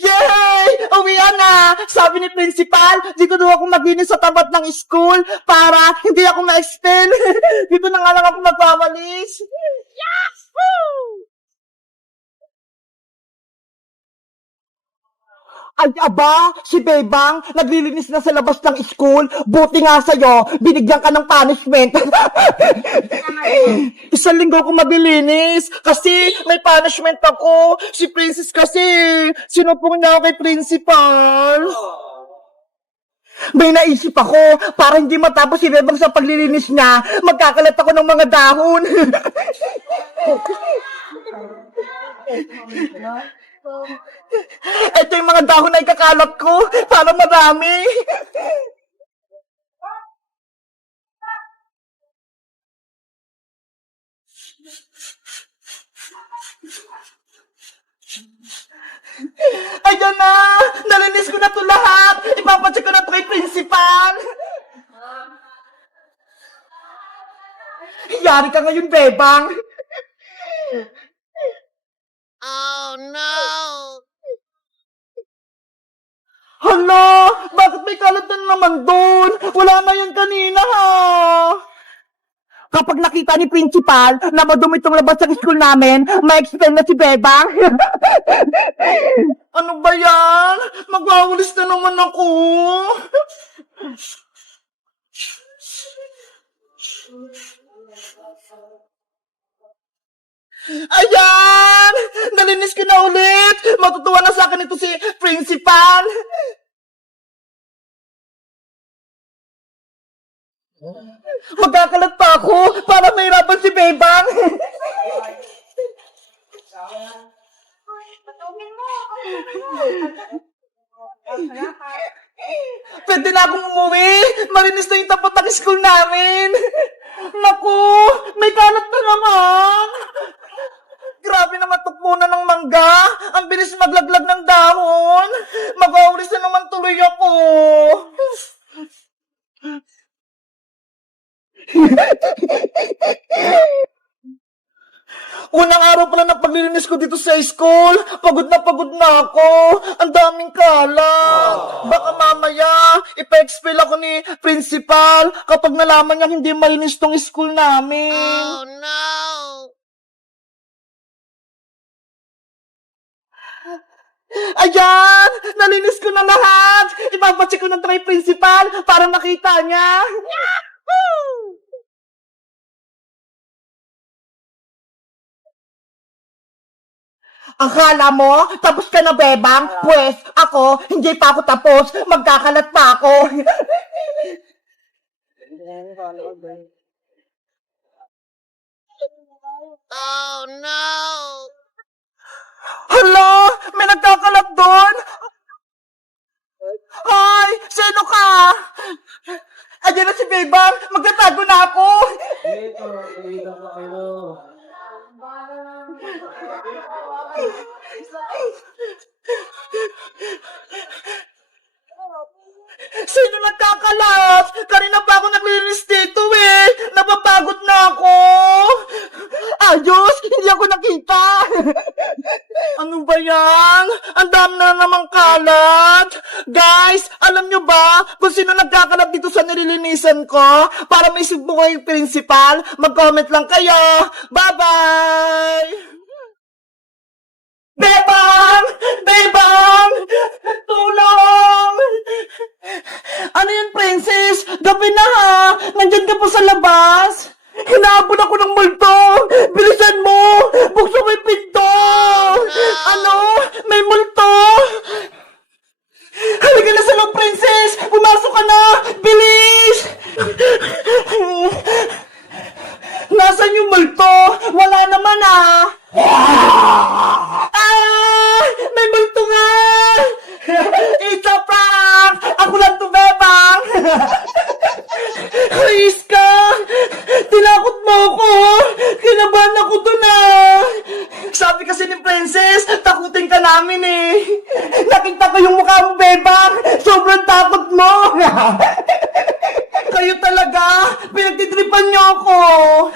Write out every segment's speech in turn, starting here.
Yay! Uwian na! Sabi ni principal, dito daw ako maglinis sa tapat ng school para hindi ako ma-expel. Dito na nga lang ako magwawalis. Yahoo! Ay, aba, si Bebang, naglilinis na sa labas ng school. Buti nga sa'yo, binigyan ka ng punishment. Isang linggo ko maglilinis kasi may punishment ako. Si Princess kasi, sinupong niya ako kay principal. May naisip ako, para hindi matapos si Bebang sa paglilinis niya, magkakalat ako ng mga dahon. Ito yung mga dahon na ikakalat ko, para marami. Ayan na! Nalinis ko na ito lahat! Ipapacheck ko na ito kay principal! Yari ka ngayon, Bebang! Oh no! Hala! Bakit may kalat na naman doon? Wala na yan kanina, ha? Kapag nakita ni principal na madumi itong labas ng school namin, ma-expel na si Bebang. Ano ba yan? Magwawalis na naman ako. Ayan! Nalinis ko na ulit! Matutuwa na sa akin ito si principal! Magkakalat pa ako para mahirapan si Bebang! Pwede na akong umuwi! Marinis na yung tapat ng school namin! Naku! May kalat na naman! Grabe naman tukpunan ng mangga! Ang bilis maglaglag ng dahon! Mag-aulis na naman tuloy ako! Unang araw pala ng paglilinis ko dito sa school, pagod na ako. Ang daming kalat. Baka mamaya, ipa-expel ako ni principal kapag nalaman niya hindi malinis tong school namin. Oh no! Ayan! Nalinis ko na lahat! Ipapacheck ko na ito kay principal para makita niya. Yahoo! Akala mo, tapos ka na, Bebang? Pwes, ako, hindi pa ako tapos. Magkakalat pa ako. Oh no! Hala! May nagkakalat doon! Hoy! Sino ka? Ayan na si Bebang! Magtatago na ako! Sino nagkakalat? Kanina pa ako naglilinis dito eh! Napapagod na ako! Ayos! Hindi ako nakita! Ano ba yan? Ang dami na namang kalat! Guys, alam nyo ba kung sino nagkakalat dito sa nililinisan ko? Para may subo ko yung principal, mag-comment lang kayo! Bye-bye! Bebang! Bebang! Tulong! Ano yun, princess? Gabi na ha! Nandyan ka pa sa labas! Hinahabol ako ng multo! Bilisan mo! Buksan mo yung pinto! Ano? May multo! Halika na sa loob, princess! Pumasok ka na! Bilis! Nasaan yung multo? Wala naman ah! Ah! May multo nga! It's a prank! Ako lang to, Bebang! Ayos ka! Tinakot mo ako! Kinabahan ako doon ah! Sabi kasi ni Princess, takutin ka namin eh! Nakita ko yung mukha mo, Bebang! Sobrang takot mo! Kayo talaga! Pinagtitripan niyo ako!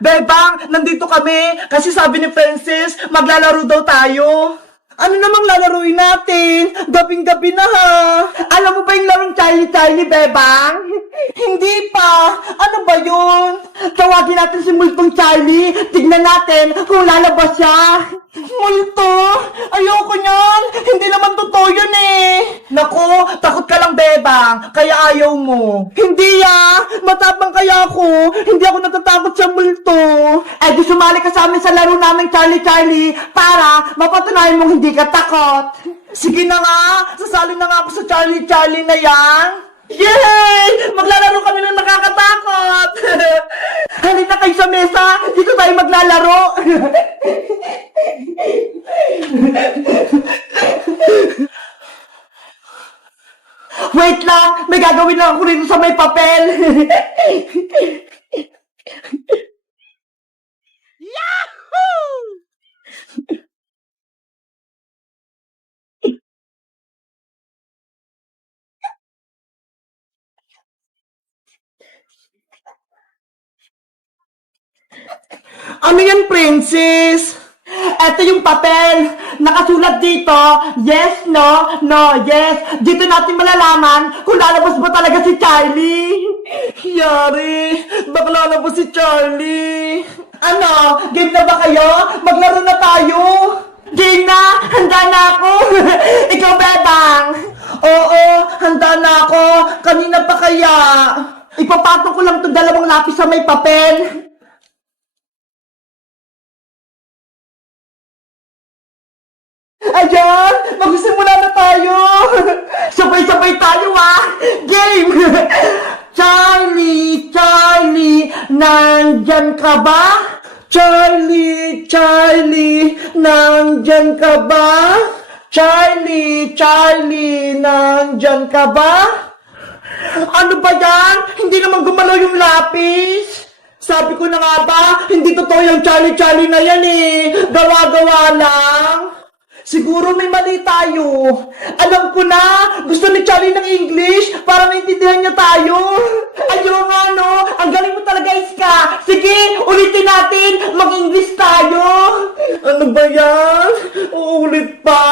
Bebang, nandito kami kasi sabi ni Princess, maglalaro daw tayo. Ano namang lalaruin natin? Gabing-gabi na ha. Alam mo ba yung larong Charlie, Bebang? Hindi pa. Ano ba yun? Tawagin natin si Multong Charlie. Tignan natin kung lalabas siya. Multo? Ayoko niyan. Hindi naman totoo yun eh. Naku, takot ka lang, Bebang. Kaya ayaw mo. Hindi matapang kaya ako. Hindi ako natatakot sa multo. Eh di sumali ka sa amin sa laro namin Charlie para mapatunayan mong hindi ka takot. Sige na nga, sasali na nga ako sa Charlie na yan. Yay! Maglalaro kami ng nakakatakot! Halina kayo sa mesa, dito tayo maglalaro! Wait lang, may gagawin lang ako rito sa may papel! Yahoo! Ano yan, princess? Ito yung papel. Nakasulat dito, yes, no, no, yes. Dito natin malalaman kung lalabas ba talaga si Charlie. Yari, baka lalabas si Charlie. Ano, game na ba kayo? Maglaro na tayo. Game na, handa na ako. Ikaw, Bebang. Oo, handa na ako. Kanina pa kaya. Ipapatong ko lang itong dalawang lapis sa may papel. Ayan! Magsimula na tayo! Sabay-sabay tayo Game! Charlie, nandyan ka ba? Charlie, nandyan ka ba? Charlie, nandyan ka ba? Ano ba yan? Hindi naman gumalaw yung lapis! Sabi ko na nga ba, hindi totoo yung Charlie na yan eh! Gawa-gawa lang! Siguro may mali tayo. Alam ko na, gusto ni Charlie ng English para maintindihan niya tayo. Ayun nga no, ang galing mo talaga, Iska. Sige, ulitin natin, mag-English tayo. Ano ba yan? Uulit pa?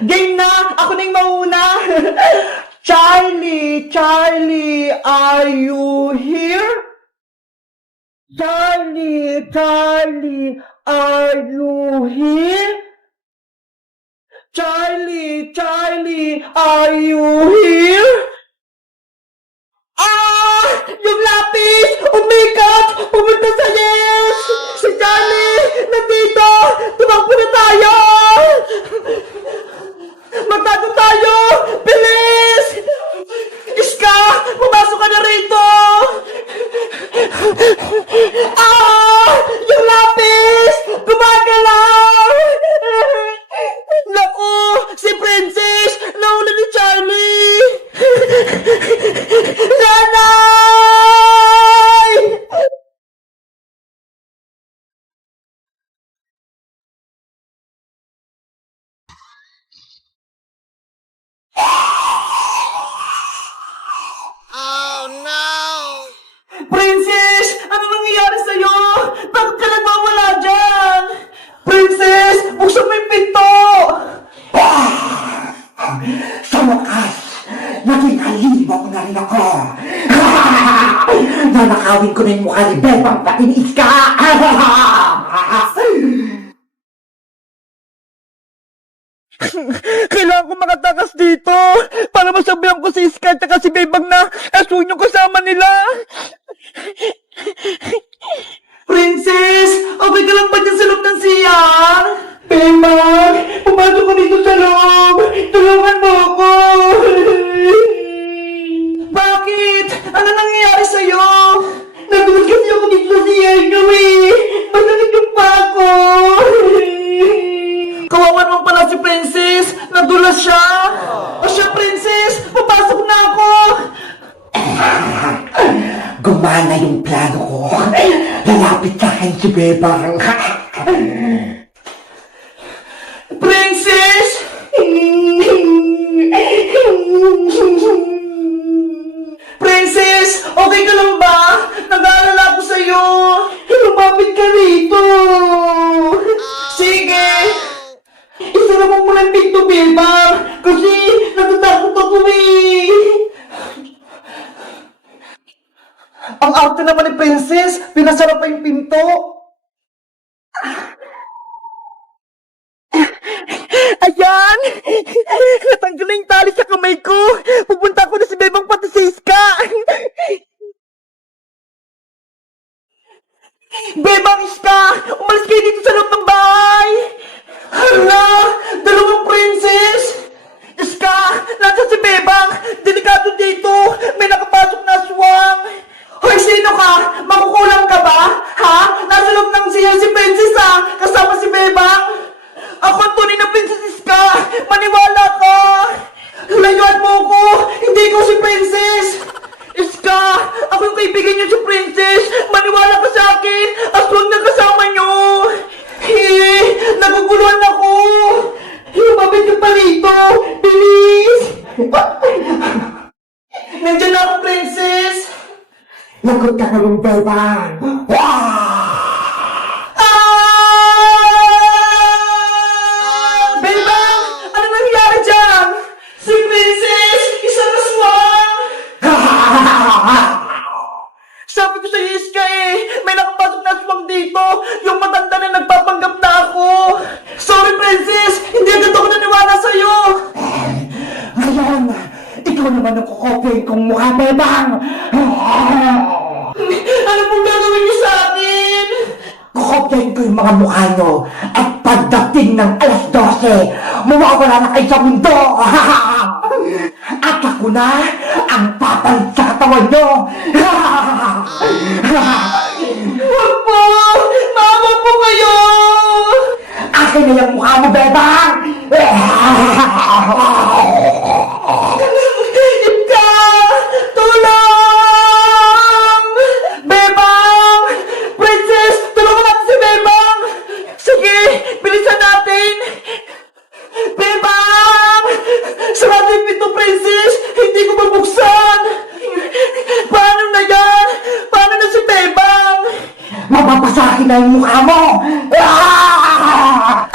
Game na, ako na yung mauna. Charlie, are you here? Charlie, are you here? Charlie, are you here? Yung lapis! Oh my God! Pumunta sa yes! Si Charlie! Nandito! Tumakbo na tayo! Magtago tayo! Bilis! Iska! Pumasok ka na rito! Yung lapis! Gumagalaw! Naku! Si Princess! Nauna ni Charlie! Nanay! Oh no! Princess! Ano nangyayari sa'yo? Bakit ka nagwawala dyan? Princess! Buksan mo yung pinto! Sa wakas, naging kalibo na rin ako. Nanakawin ko na yung mukha ni Bebang pati ni Iska. Kailangan ko makatakas dito para masabihan ko si Iska at si Bebang na asun yung kasama nila. Princess! Okay ka lang ba dyan sa loob ng CR? Bebang! Pumasok ko dito sa loob! Tulungan mo ako! Bakit? Ano nangyayari sa'yo? Nagulat kasi ako dito sa CR nyo Masakit yung pa ako! Kawawan mo pala si Princess! Nadulas siya! O siya, Princess! Papasok na ako! Gumana yung plano ko. Lalapit sa akin si Bebang. Princess! Princess! Okay ka lang ba? Nag-aalala ako sa'yo! Lumapit ka rito! Sige! ng pinto, Bebang! Kasi natatakot ako eh! Ang arte naman ni Princess, pinasara pa yung pinto. Ayan! Natanggal na yung tali sa kamay ko! Pupunta ko na si Bebang pati si Iska! Bebang, Iska! Umalis kayo dito sa loob ng bahay! Hala! Dalawang princess! Iska! Nasaan si Bebang? Delikado dito! May nakapasok na aswang! Hoy, sino ka? Makukulang ka ba? Ha? Nasa loob ng siya si Princess ha? Kasama si Bebang? Ako ang tunay na Princess Iska! Maniwala ka! Layuan mo ko! Hindi ko si Princess! Iska! Ako yung kaibigan niyo si Princess! Maniwala ka sa akin! Aswang na kasama niyo! Naguguluhan ako! Lumapit ka pa rito! Bilis! Nandiyan na ako, Princess! Lagot ka ng Bebang! Bebang! Ano nangyari dyan? Si Princess! Isang aswang! Sabi ko sa Iska eh! May nakapasok na aswang dito! Yung matanda na nagpapanggap na ako! Sorry, Princess! Hindi agad ako naniwala sa'yo! Ngayon, ikaw naman ang kukopyahin kong mukha, Bebang! Ano pong gagawin niyo sa akin? Kukopyahin ko yung mga mukha nyo at pagdating ng alas 12, mawawala na kayo sa mundo! At ako na ang papalit sa katawan nyo! Huwag po! Maawa po kayo! Akin na yung mukha mo, Bebang! Ika! Tulong! Bebang! Princess! Tulungan natin si Bebang! Sige! Bilisan natin! Bebang! Sarado yung pinto, Princess! Hindi ko mabuksan! Paano na yan? Paano na si Bebang? Mapapasakin na yung mukha mo! Ah!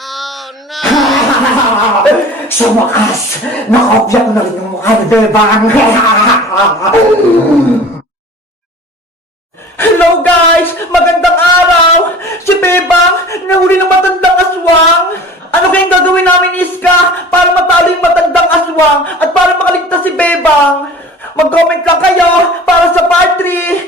Oh no! Sa wakas, nakopya ko na rin yung mukha ni Bebang! Hello guys! Magandang araw! Si Bebang, nahuli ng matandang aswang! Ano kayang gagawin namin, Iska, para matalo yung matandang aswang at para makaligtas si Bebang? Mag-comment lang kayo para sa part 3!